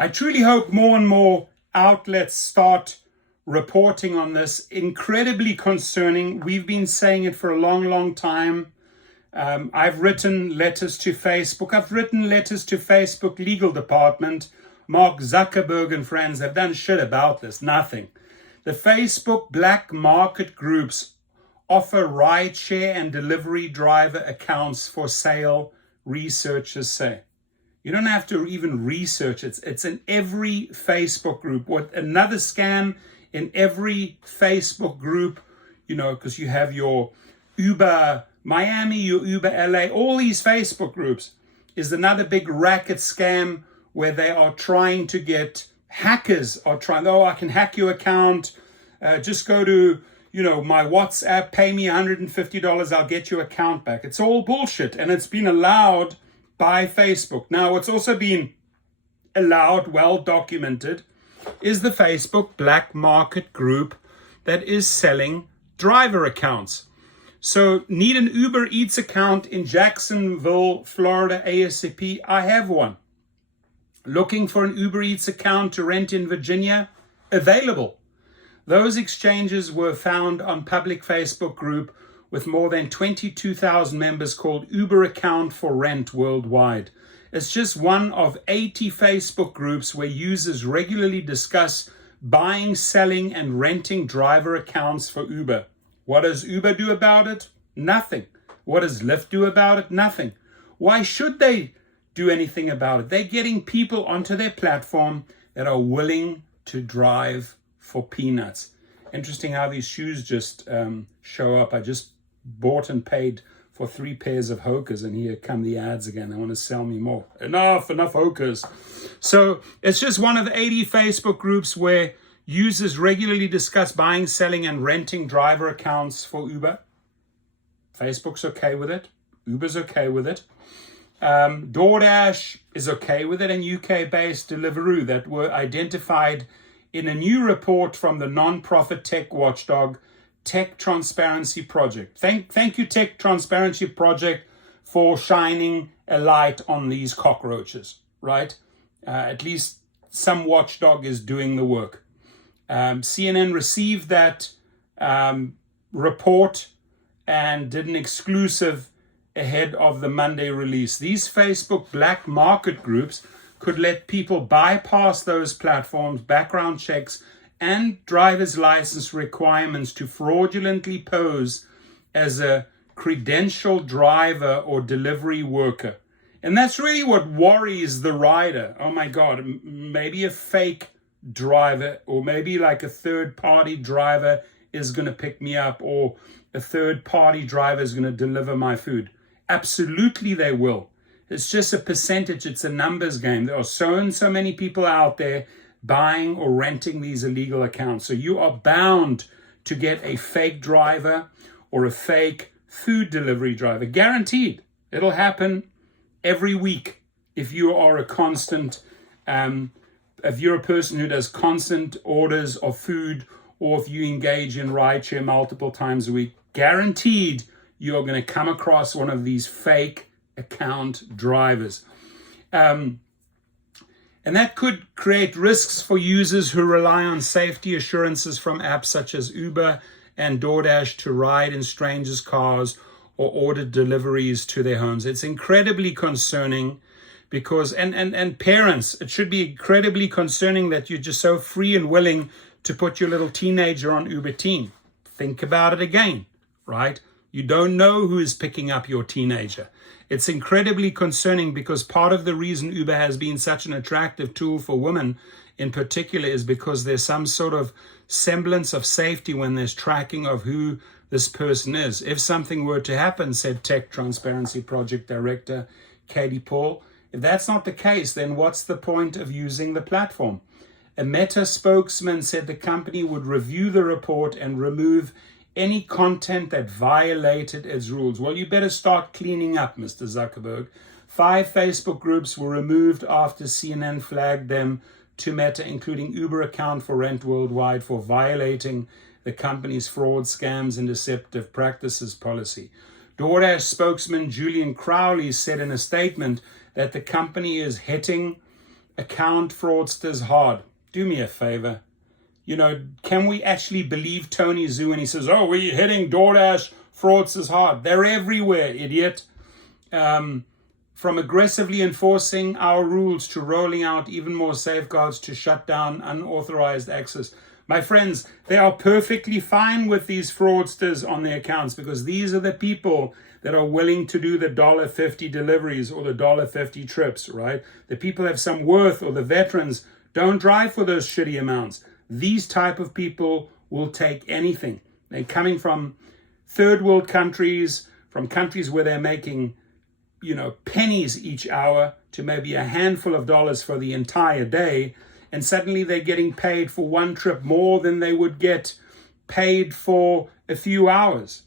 I truly hope more and more outlets start reporting on this. Incredibly concerning. We've been saying it for a long, long time. I've written letters to Facebook. I've written letters to Facebook legal department. Mark Zuckerberg and friends have done shit about this. Nothing. The Facebook black market groups offer rideshare and delivery driver accounts for sale, researchers say. You don't have to even research it. It's in every Facebook group. What another scam in every Facebook group, because you have your Uber Miami, your Uber LA, all these Facebook groups is another big racket scam where they are trying to get hackers are trying, I can hack your account. Just go to, my WhatsApp, pay me $150, I'll get your account back. It's all bullshit, and it's been allowed by Facebook. Now, what's also been allowed, well documented, is the Facebook black market group that is selling driver accounts. So, need an Uber Eats account in Jacksonville, Florida, ASAP? I have one. Looking for an Uber Eats account to rent in Virginia? Available. Those exchanges were found on public Facebook group with more than 22,000 members called Uber Account for Rent worldwide. It's just one of 80 Facebook groups where users regularly discuss buying, selling, and renting driver accounts for Uber. What does Uber do about it? Nothing. What does LYFT do about it? Nothing. Why should they do anything about it? They're getting people onto their platform that are willing to drive for peanuts. Interesting how these shoes just show up. I just bought and paid for 3 pairs of Hokers, and here come the ads again. They want to sell me more. Enough Hokers. So it's just one of 80 Facebook groups where users regularly discuss buying, selling, and renting driver accounts for Uber. Facebook's okay with it. Uber's okay with it. DoorDash is okay with it, and UK-based Deliveroo that were identified in a new report from the non-profit tech watchdog Tech Transparency Project. Thank you, Tech Transparency Project, for shining a light on these cockroaches, right? At least some watchdog is doing the work. CNN received that report and did an exclusive ahead of the Monday release. These Facebook black market groups could let people bypass those platforms' background checks and driver's license requirements to fraudulently pose as a credentialed driver or delivery worker. And that's really what worries the rider. Oh my God, maybe a fake driver, or maybe like a third-party driver is going to pick me up, or a third-party driver is going to deliver my food. Absolutely they will. It's just a percentage. It's a numbers game. There are so and so many people out there buying or renting these illegal accounts. So you are bound to get a fake driver or a fake food delivery driver. Guaranteed. It'll happen every week if you are a constant, if you're a person who does constant orders of food, or if you engage in rideshare multiple times a week. Guaranteed you're going to come across one of these fake account drivers. And that could create risks for users who rely on safety assurances from apps such as Uber and DoorDash to ride in strangers' cars or order deliveries to their homes. It's incredibly concerning because, and parents, it should be incredibly concerning that you're just so free and willing to put your little teenager on Uber Teen. Think about it again, right? You don't know who is picking up your teenager. It's incredibly concerning because part of the reason Uber has been such an attractive tool for women in particular is because there's some sort of semblance of safety when there's tracking of who this person is. If something were to happen, said Tech Transparency Project Director Katie Paul, if that's not the case, then what's the point of using the platform? A Meta spokesman said the company would review the report and remove any content that violated its rules. Well, you better start cleaning up, Mr. Zuckerberg. 5 Facebook groups were removed after CNN flagged them to Meta, including Uber Account for Rent Worldwide, for violating the company's fraud, scams, and deceptive practices policy. DoorDash spokesman Julian Crowley said in a statement that the company is hitting account fraudsters hard. Do me a favor. Can we actually believe Tony Zhu when he says, oh, we're hitting DoorDash fraudsters hard? They're everywhere, idiot. From aggressively enforcing our rules to rolling out even more safeguards to shut down unauthorized access. My friends, they are perfectly fine with these fraudsters on their accounts because these are the people that are willing to do the $1.50 deliveries or the $1.50 trips, right? The people have some worth, or the veterans don't drive for those shitty amounts. These type of people will take anything. They're coming from third world countries, from countries where they're making pennies each hour to maybe a handful of dollars for the entire day, and suddenly they're getting paid for one trip more than they would get paid for a few hours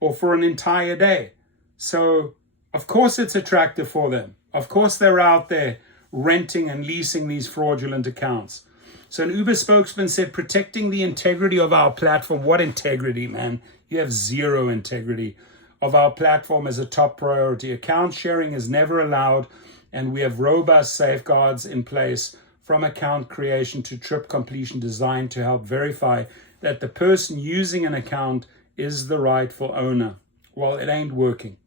or for an entire day. So of course it's attractive for them. Of course they're out there renting and leasing these fraudulent accounts. So an Uber spokesman said, protecting the integrity of our platform. What integrity, man? You have zero integrity. Of our platform as a top priority. Account sharing is never allowed, and we have robust safeguards in place from account creation to trip completion designed to help verify that the person using an account is the rightful owner. Well, it ain't working.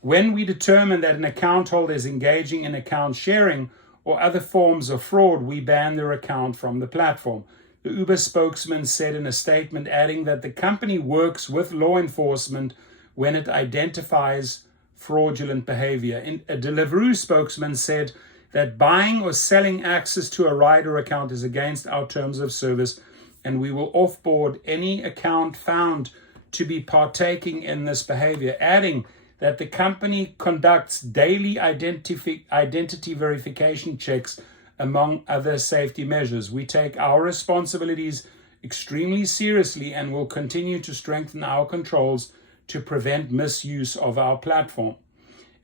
When we determine that an account holder is engaging in account sharing or other forms of fraud, we ban their account from the platform. The Uber spokesman said in a statement, adding that the company works with law enforcement when it identifies fraudulent behavior. A Deliveroo spokesman said that buying or selling access to a rider account is against our terms of service, and we will offboard any account found to be partaking in this behavior, adding that the company conducts daily identity verification checks, among other safety measures. We take our responsibilities extremely seriously and will continue to strengthen our controls to prevent misuse of our platform.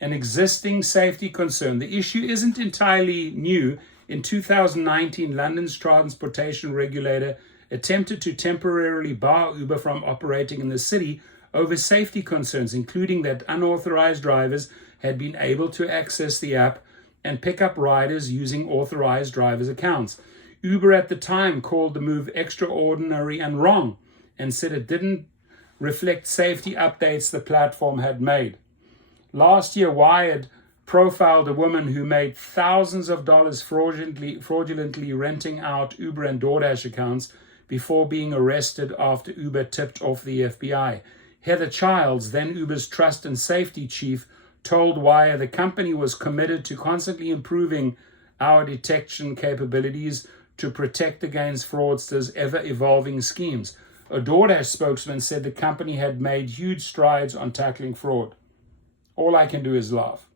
An existing safety concern. The issue isn't entirely new. In 2019, London's transportation regulator attempted to temporarily bar Uber from operating in the city over safety concerns, including that unauthorized drivers had been able to access the app and pick up riders using authorized drivers' accounts. Uber at the time called the move extraordinary and wrong and said it didn't reflect safety updates the platform had made. Last year, Wired profiled a woman who made thousands of dollars fraudulently renting out Uber and DoorDash accounts before being arrested after Uber tipped off the FBI. Heather Childs, then Uber's trust and safety chief, told Wired the company was committed to constantly improving our detection capabilities to protect against fraudsters' ever-evolving schemes. A DoorDash spokesman said the company had made huge strides on tackling fraud. All I can do is laugh.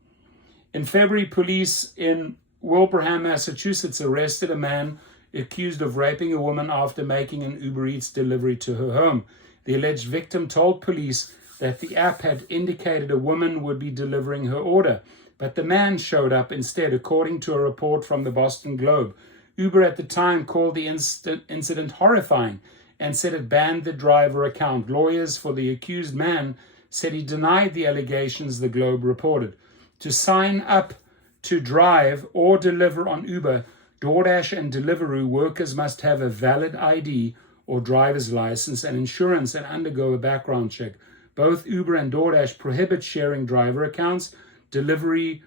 In February, police in Wilbraham, Massachusetts arrested a man accused of raping a woman after making an Uber Eats delivery to her home. The alleged victim told police that the app had indicated a woman would be delivering her order, but the man showed up instead, according to a report from the Boston Globe. Uber at the time called the incident horrifying and said it banned the driver account. Lawyers for the accused man said he denied the allegations, the Globe reported. To sign up to drive or deliver on Uber, DoorDash and Deliveroo, workers must have a valid ID or driver's license and insurance and undergo a background check. Both Uber and DoorDash prohibit sharing driver accounts. Deliveroo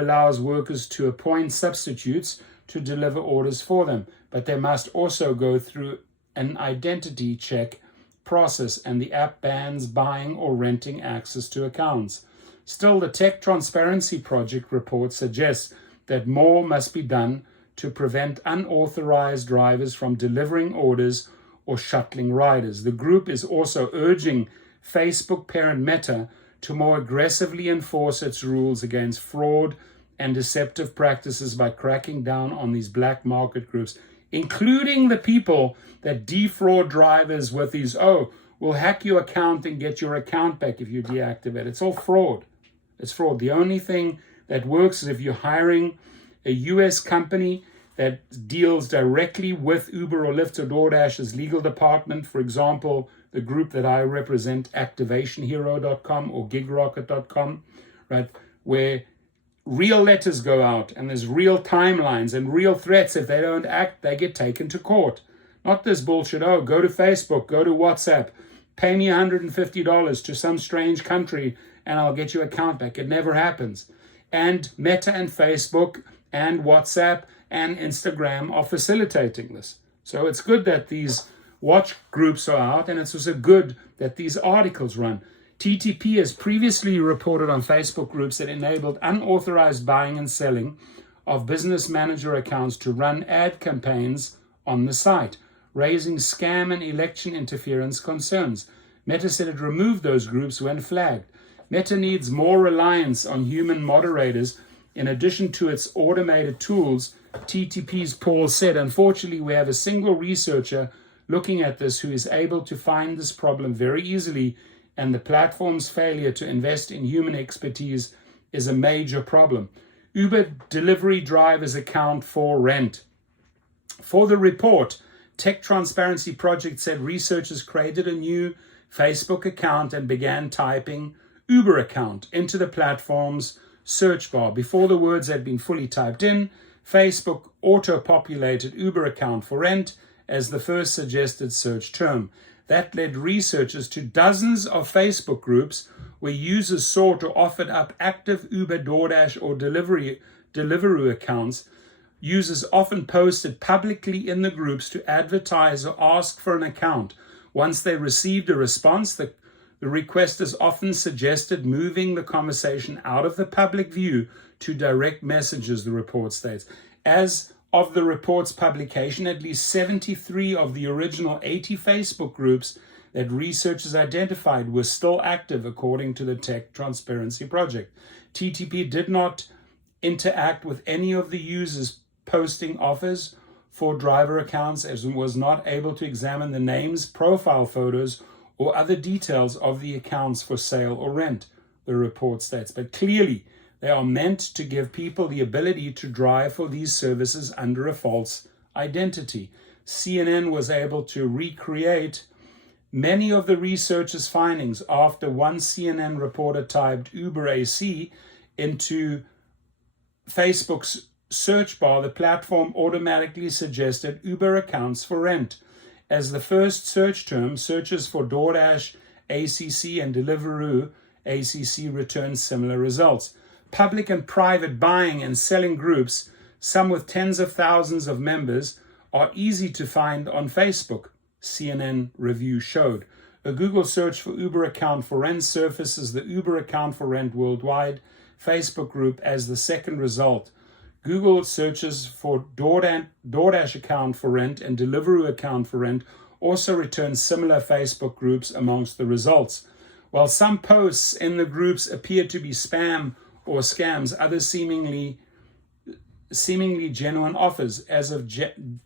allows workers to appoint substitutes to deliver orders for them, but they must also go through an identity check process, and the app bans buying or renting access to accounts. Still, the Tech Transparency Project report suggests that more must be done to prevent unauthorized drivers from delivering orders or shuttling riders. The group is also urging Facebook parent Meta to more aggressively enforce its rules against fraud and deceptive practices by cracking down on these black market groups, including the people that defraud drivers with these, we'll hack your account and get your account back if you deactivate. It's all fraud. It's fraud. The only thing that works is if you're hiring a US company that deals directly with Uber or Lyft or DoorDash's legal department. For example, the group that I represent, activationhero.com or gigrocket.com, right, where real letters go out, and there's real timelines and real threats. If they don't act, they get taken to court. Not this bullshit, oh, go to Facebook, go to WhatsApp, pay me $150 to some strange country and I'll get your account back. It never happens. And Meta and Facebook and WhatsApp and Instagram are facilitating this. So it's good that these watch groups are out, and it's also good that these articles run. TTP has previously reported on Facebook groups that enabled unauthorized buying and selling of business manager accounts to run ad campaigns on the site, raising scam and election interference concerns. Meta said it removed those groups when flagged. Meta needs more reliance on human moderators in addition to its automated tools, TTP's Paul said. Unfortunately, we have a single researcher looking at this who is able to find this problem very easily, and the platform's failure to invest in human expertise is a major problem. Uber delivery drivers account for rent. For the report, Tech Transparency Project said researchers created a new Facebook account and began typing Uber account into the platform's search bar. Before the words had been fully typed in, Facebook auto-populated Uber account for rent as the first suggested search term. That led researchers to dozens of Facebook groups where users sought or offered up active Uber, DoorDash, or Deliveroo accounts. Users often posted publicly in the groups to advertise or ask for an account. Once they received a response, the requesters often suggested moving the conversation out of the public view to direct messages, the report states. As of the report's publication, at least 73 of the original 80 Facebook groups that researchers identified were still active, according to the Tech Transparency Project. TTP did not interact with any of the users posting offers for driver accounts, as it was not able to examine the names, profile photos, or other details of the accounts for sale or rent, the report states. But clearly, they are meant to give people the ability to drive for these services under a false identity. CNN was able to recreate many of the researchers' findings after one CNN reporter typed Uber AC into Facebook's search bar. The platform automatically suggested Uber accounts for rent. As the first search term, searches for DoorDash, ACC, and Deliveroo, ACC returned similar results. Public and private buying and selling groups, some with tens of thousands of members, are easy to find on Facebook, CNN review showed. A Google search for Uber account for rent surfaces the Uber account for rent worldwide Facebook group as the second result. Google searches for DoorDash account for rent and Deliveroo account for rent also return similar Facebook groups amongst the results. While some posts in the groups appear to be spam or scams, others seemingly genuine offers. As of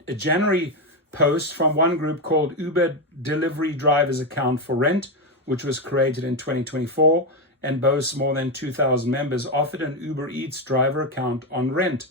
a January post from one group called Uber Delivery Drivers Account for Rent, which was created in 2024 and boasts more than 2,000 members, offered an Uber Eats driver account on rent,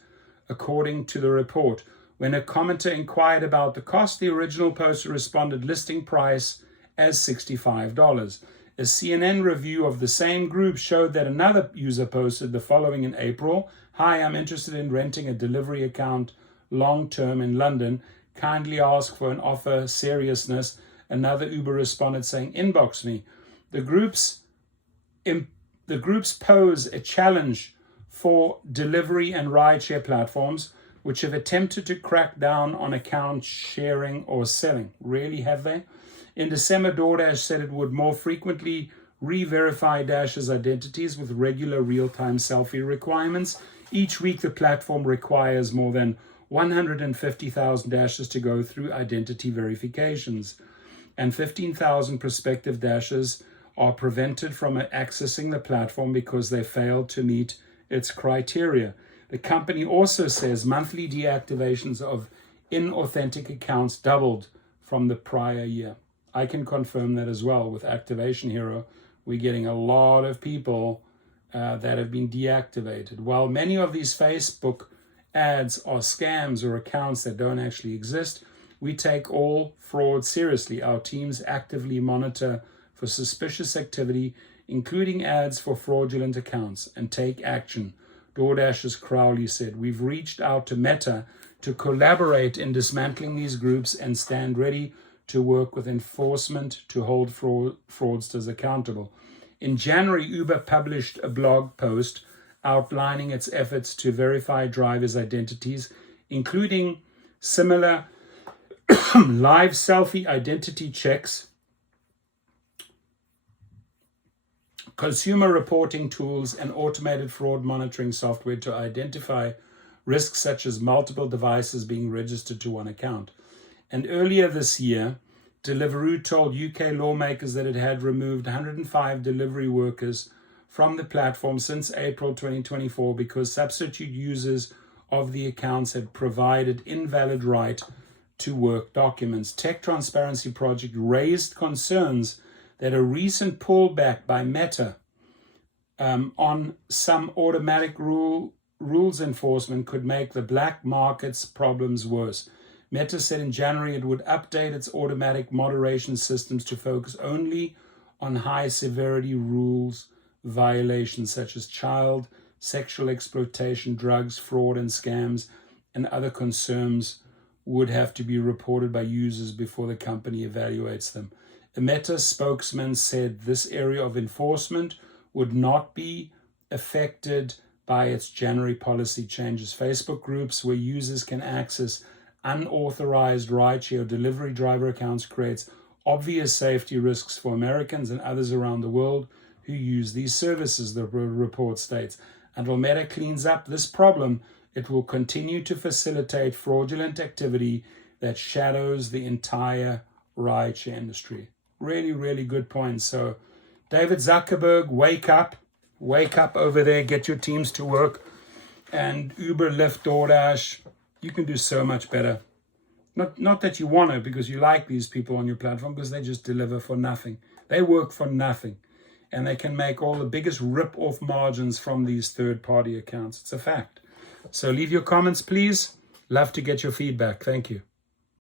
according to the report. When a commenter inquired about the cost, the original poster responded listing price as $65. A CNN review of the same group showed that another user posted the following in April: "Hi, I'm interested in renting a delivery account long-term in London. Kindly ask for an offer, seriousness." Another Uber responded saying, "Inbox me." The groups pose a challenge for delivery and rideshare platforms, which have attempted to crack down on account sharing or selling. Really, have they? In December, DoorDash said it would more frequently re-verify Dash's identities with regular real-time selfie requirements. Each week, the platform requires more than 150,000 Dashers to go through identity verifications, and 15,000 prospective Dashers are prevented from accessing the platform because they failed to meet its criteria. The company also says monthly deactivations of inauthentic accounts doubled from the prior year. I can confirm that as well. With Activation Hero, we're getting a lot of people that have been deactivated. While many of these Facebook ads are scams or accounts that don't actually exist, we take all fraud seriously. Our teams actively monitor for suspicious activity, including ads for fraudulent accounts, and take action. DoorDash's Crowley said. We've reached out to Meta to collaborate in dismantling these groups and stand ready to work with enforcement to hold fraudsters accountable. In January, Uber published a blog post outlining its efforts to verify drivers' identities, including similar live selfie identity checks, consumer reporting tools, and automated fraud monitoring software to identify risks such as multiple devices being registered to one account. And earlier this year, Deliveroo told UK lawmakers that it had removed 105 delivery workers from the platform since April 2024 because substitute users of the accounts had provided invalid right to work documents. Tech Transparency Project raised concerns that a recent pullback by Meta on some automatic rules enforcement could make the black market's problems worse. Meta said in January it would update its automatic moderation systems to focus only on high severity rules violations such as child sexual exploitation, drugs, fraud, and scams, and other concerns would have to be reported by users before the company evaluates them. A Meta spokesman said this area of enforcement would not be affected by its January policy changes. Facebook groups where users can access unauthorized rideshare or delivery driver accounts creates obvious safety risks for Americans and others around the world who use these services, the report states. Until Meta cleans up this problem, it will continue to facilitate fraudulent activity that shadows the entire rideshare industry. Really, really good point. So, David Zuckerberg, wake up over there, get your teams to work. And Uber, Lyft, DoorDash, you can do so much better. Not that you want to, because you like these people on your platform, because they just deliver for nothing. They work for nothing. And they can make all the biggest rip-off margins from these third-party accounts. It's a fact. So leave your comments, please. Love to get your feedback. Thank you.